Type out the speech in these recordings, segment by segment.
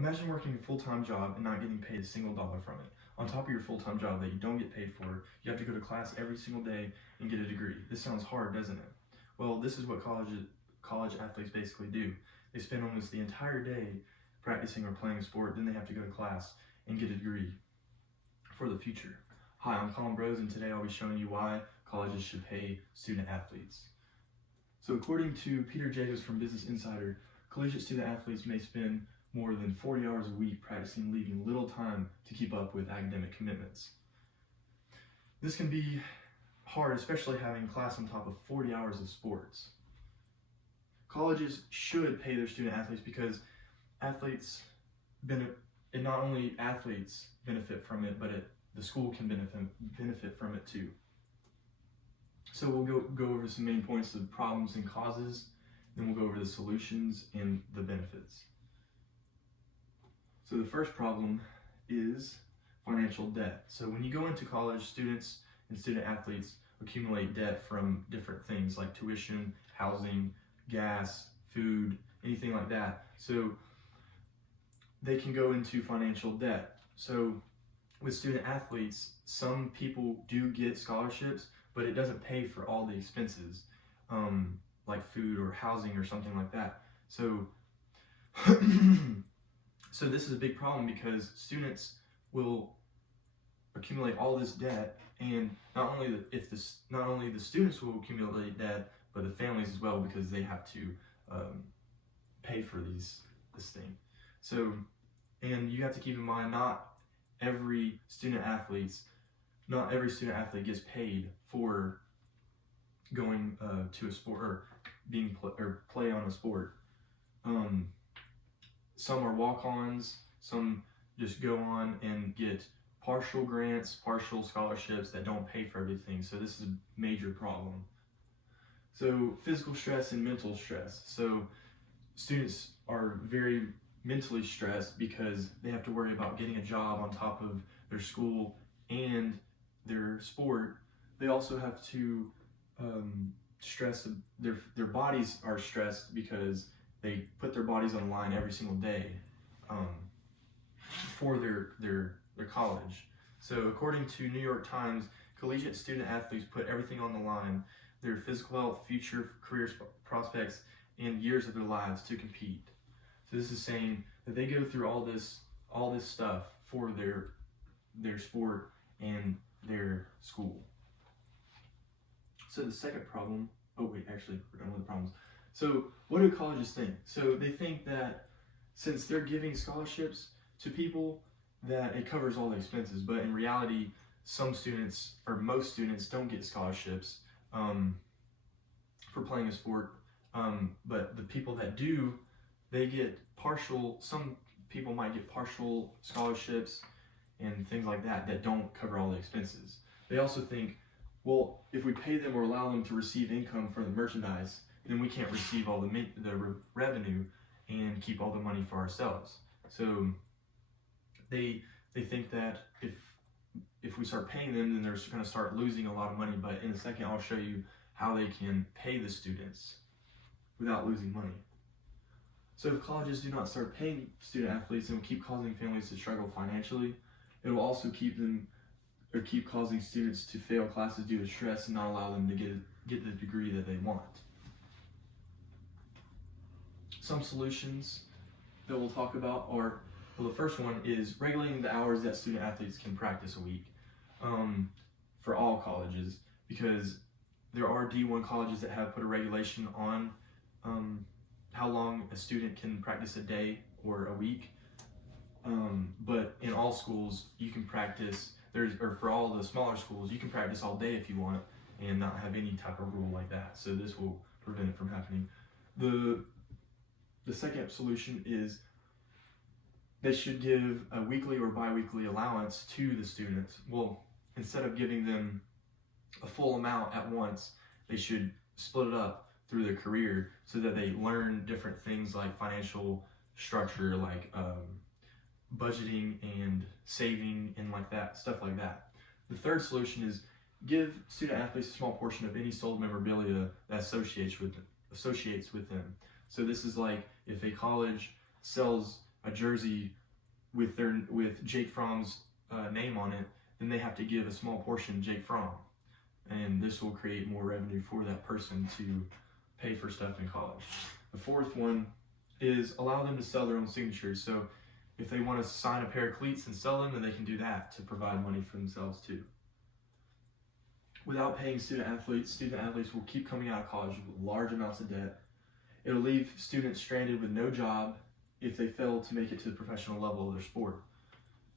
Imagine working a full-time job and not getting paid a single dollar from it. On top of your full-time job that you don't get paid for, you have to go to class every single day and get a degree. This sounds hard, doesn't it? Well, this is what college athletes basically do. They spend almost the entire day practicing or playing a sport, then they have to go to class and get a degree for the future. Hi, I'm Colin Bros, and today I'll be showing you why colleges should pay student athletes. So according to Peter Jacobs from Business Insider, collegiate student athletes may spend more than 40 hours a week practicing, leaving little time to keep up with academic commitments. This can be hard, especially having class on top of 40 hours of sports. Colleges should pay their student athletes because not only athletes benefit from it, but the school can benefit from it too. So we'll go over some main points of problems and causes, then we'll go over the solutions and the benefits. So the first problem is financial debt. So when you go into college, students and student athletes accumulate debt from different things like tuition, housing, gas, food, anything like that. So they can go into financial debt. So with student athletes, some people do get scholarships, but it doesn't pay for all the expenses, like food or housing or something like that. So so this is a big problem because students will accumulate all this debt, and not only the students will accumulate debt, but the families as well, because they have to pay for this thing. So, and you have to keep in mind, not every student athlete gets paid for going to a sport or play on a sport. Some are walk-ons, some just go on and get partial grants, partial scholarships that don't pay for everything. So this is a major problem. So physical stress and mental stress. So students are very mentally stressed because they have to worry about getting a job on top of their school and their sport. They also have to stress, their bodies are stressed because they put their bodies on the line every single day for their college. So according to New York Times, collegiate student athletes put everything on the line: their physical health, future career prospects, and years of their lives to compete. So this is saying that they go through all this stuff for their sport and their school. So the second problem, actually, we're done with the problems. So what do colleges think? So they think that since they're giving scholarships to people, that it covers all the expenses, but in reality, some students, or most students, don't get scholarships for playing a sport, but the people that do, they get partial. Some people might get partial scholarships and things like that don't cover all the expenses. They also think, well, if we pay them or allow them to receive income for the merchandise, then we can't receive all the revenue and keep all the money for ourselves. So they think that if we start paying them, then they're going to start losing a lot of money. But in a second, I'll show you how they can pay the students without losing money. So if colleges do not start paying student athletes, it will keep causing families to struggle financially. It will also keep causing students to fail classes due to stress and not allow them to get the degree that they want. Some solutions that we'll talk about are, well, the first one is regulating the hours that student athletes can practice a week for all colleges, because there are D1 colleges that have put a regulation on how long a student can practice a day or a week. But in all schools, you can practice, or for all the smaller schools, you can practice all day if you want and not have any type of rule like that. So this will prevent it from happening. The second solution is they should give a weekly or bi-weekly allowance to the students. Well, instead of giving them a full amount at once, they should split it up through their career so that they learn different things like financial structure, like budgeting and saving and stuff like that. The third solution is give student athletes a small portion of any sold memorabilia that associates with them. So this is like if a college sells a jersey with Jake Fromm's name on it, then they have to give a small portion to Jake Fromm, and this will create more revenue for that person to pay for stuff in college. The fourth one is allow them to sell their own signatures. So if they want to sign a pair of cleats and sell them, then they can do that to provide money for themselves too. Without paying student athletes will keep coming out of college with large amounts of debt. It'll leave students stranded with no job if they fail to make it to the professional level of their sport.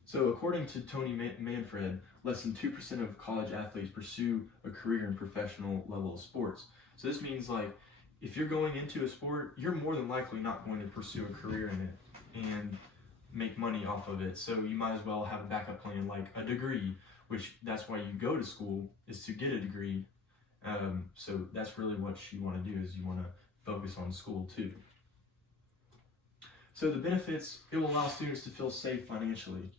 So according to Tony Manfred, less than 2% of college athletes pursue a career in professional level of sports. So this means, like, if you're going into a sport, you're more than likely not going to pursue a career in it and make money off of it. So you might as well have a backup plan, like a degree, which that's why you go to school, is to get a degree. So that's really what you want to do, is you want to focus on school too. So the benefits, it will allow students to feel safe financially.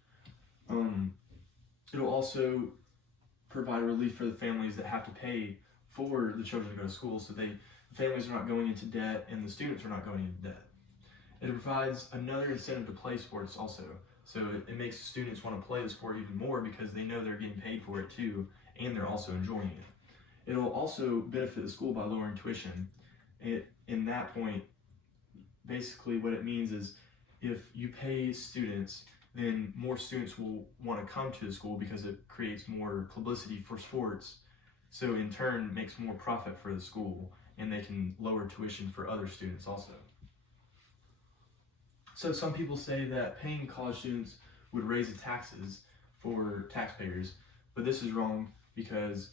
It'll also provide relief for the families that have to pay for the children to go to school, so the families are not going into debt and the students are not going into debt. It provides another incentive to play sports also. So it makes students want to play the sport even more because they know they're getting paid for it too, and they're also enjoying it. It'll also benefit the school by lowering tuition. In that point, basically what it means is if you pay students, then more students will want to come to the school because it creates more publicity for sports. So in turn, makes more profit for the school, and they can lower tuition for other students also. So some people say that paying college students would raise the taxes for taxpayers, but this is wrong because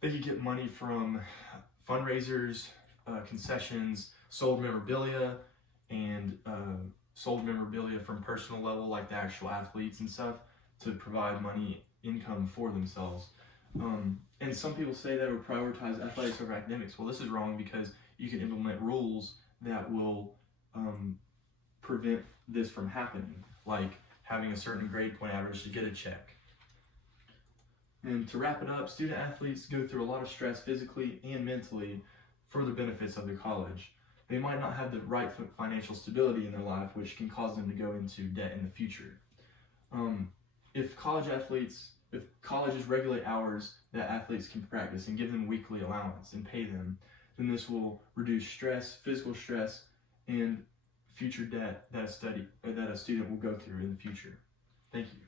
they could get money from fundraisers, concessions, sold memorabilia, and sold memorabilia from personal level, like the actual athletes and stuff, to provide money, income for themselves. And some people say that it would prioritize athletics over academics. Well, this is wrong because you can implement rules that will prevent this from happening, like having a certain grade point average to get a check. And to wrap it up, student athletes go through a lot of stress physically and mentally for the benefits of their college. They might not have the right financial stability in their life, which can cause them to go into debt in the future. If colleges regulate hours that athletes can practice and give them weekly allowance and pay them, then this will reduce stress, physical stress, and future debt that a student will go through in the future. Thank you.